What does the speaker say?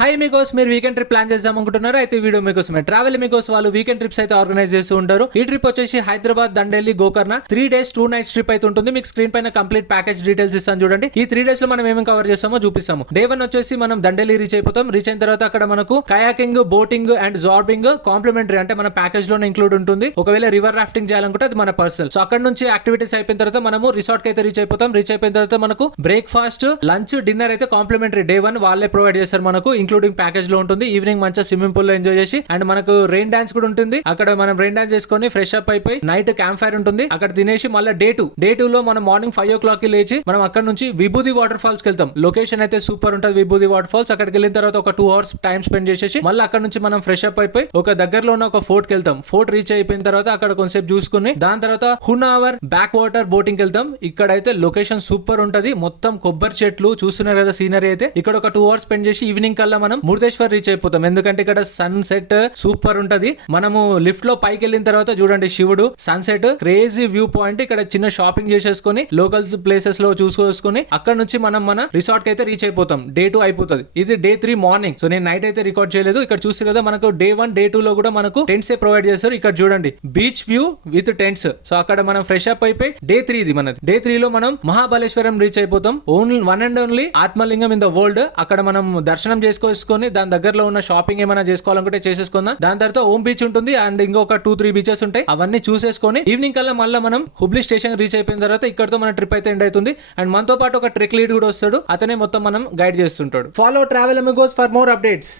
High మీకోస్ మీరు weekend trip plan చేద్దాం అనుకుంటున్నారు అయితే వీడియో మీకోసమే ట్రావెల్ మీకోస్ వాళ్ళు వీకెండ్ ట్రిప్స్ అయితే ఆర్గనైజ్ చేస్తూ ఉంటారు. ఈ ట్రిప్ వచ్చేసి Hyderabad, Dandeli, Gokarna 3 days 2 nights trip అయితే ఉంటుంది. మీకు స్క్రీన్ పైన కంప్లీట్ ప్యాకేజ్ డీటెయిల్స్ ఇస్తాను చూడండి. ఈ 3 days లో మనం ఏమేమి కవర్ చేస్తామో చూపిస్తాము. డే 1 వచ్చేసి మనం దండేలి రీచ్ అయిపోతాం. రీచ్ అయిన తర్వాత అక్కడ మనకు కయాకింగ్, బోటింగ్ అండ్ జార్బింగ్ కాంప్లిమెంటరీ అంటే మన ప్యాకేజ్ లోనే ఇంక్లూడ్ ఉంటుంది. ఒకవేళ రివర్ రాఫ్టింగ్ చేయాలనుకుంటే అది మన పర్సనల్. సో అక్కడ నుంచి యాక్టివిటీస్ అయిపోయిన తర్వాత మనము రిసార్ట్ కి అయితే రీచ్ అయిపోతాం. రీచ్ అయిపోయిన తర్వాత మనకు బ్రేక్ఫాస్ట్, లంచ్, డిన్నర్ అయితే కాంప్లిమెంటరీ డే 1 వాళ్ళే ప్రొవైడ్ చేస్తారు మనకు, ఇంక్లూడింగ్ ప్యాకేజ్ లో ఉంటుంది. ఈవినింగ్ మంచిగా స్విమ్మింగ్ పూల్ లో ఎంజాయ్ చేసి అండ్ మనకు రెయిన్ డాన్స్ కూడా ఉంటుంది. అక్కడ మనం రెయిన్ డాన్స్ చేసుకొని ఫ్రెష్ అప్ అయిపోయి నైట్ క్యాంప్ ఫైర్ ఉంటుంది. అక్కడ తినేసి మళ్ళీ డే టూ లో మనం మార్నింగ్ 5 o'clock కి లేచి మనం అక్కడ నుంచి విభూది వాటర్ ఫాల్స్ కి వెళ్తాం. లొకేషన్ అయితే సూపర్ ఉంటుంది విభూది వాటర్ ఫాల్స్. అక్కడికి వెళ్ళిన తర్వాత ఒక 2 hours టైం స్పెండ్ చేసేసి మళ్ళీ అక్కడ నుంచి మనం ఫ్రెష్ అప్ అయిపోయి ఒక దగ్గరలో ఉన్న ఒక ఫోర్ట్ కి వెళ్తాం. ఫోర్ట్ రీచ్ అయిపోయిన తర్వాత అక్కడ కొంచెంసేపు చూసుకుని దాని తర్వాత హునావర్ బ్యాక్ వాటర్ బోటింగ్ వెళ్తాం. ఇక్కడైతే లొకేషన్ సూపర్ ఉంటది. మొత్తం కొబ్బరి చెట్లు చూస్తున్నారు కదా సీనరీ అయితే. ఇక్కడ ఒక 2 hours స్పెండ్ చేసి ఈవినింగ్ కల్లా మనం మురుదేశ్వర్ రీచ్ అయిపోతాం. ఎందుకంటే ఇక్కడ సన్ సెట్ సూపర్ ఉంటది. మనము లిఫ్ట్ లో పైకి వెళ్ళిన తర్వాత చూడండి శివుడు, సన్సెట్, క్రేజీ వ్యూ పాయింట్. ఇక్కడ చిన్న షాపింగ్ చేసేసుకొని లోకల్ ప్లేసెస్ లో చూసుకొని అక్కడ నుంచి మనం మన రిసార్ట్ కి అయితే రీచ్ అయిపోతాం. డే 2 అయిపోతుంది. ఇది డే 3 మార్నింగ్. సో నేను నైట్ అయితే రికార్డ్ చేయలేదు. ఇక్కడ చూస్తే కదా మనకు డే 1 డే 2 లో కూడా మనకు టెంట్స్ ప్రొవైడ్ చేస్తారు. ఇక్కడ చూడండి beach view with tents. So అక్కడ మనం ఫ్రెష్ అప్ అయిపోయి డే 3 ఇది మనది. డే 3 లో మనం మహాబలేశ్వరం రీచ్ అయిపోతాం. Only one and only Atmalingam in the world. అక్కడ మనం దర్శనం చేసుకొని దాని దగ్గరలో ఉన్న షాపింగ్ ఏమైనా చేసుకోవాలనుకుంటే చేసేసుకుందాం. దాని తర్వాత ఓం బీచ్ ఉంటుంది అండ్ ఇంకొక 2-3 బీచెస్ ఉంటాయి. అవన్నీ చూసేసుకొని ఈవినింగ్ కల్లా మళ్ళీ మనం హుబ్లీ స్టేషన్ రీచ్ అయిపోయిన తర్వాత ఇక్కడతో మన ట్రిప్ అయితే ఎండ్ అవుతుంది. అండ్ మనతో పాటు ఒక ట్రెక్ లీడ్ కూడా వస్తాడు. అతనే మొత్తం మనం గైడ్ చేస్తుంటాడు. Follow travel Amigos for more updates.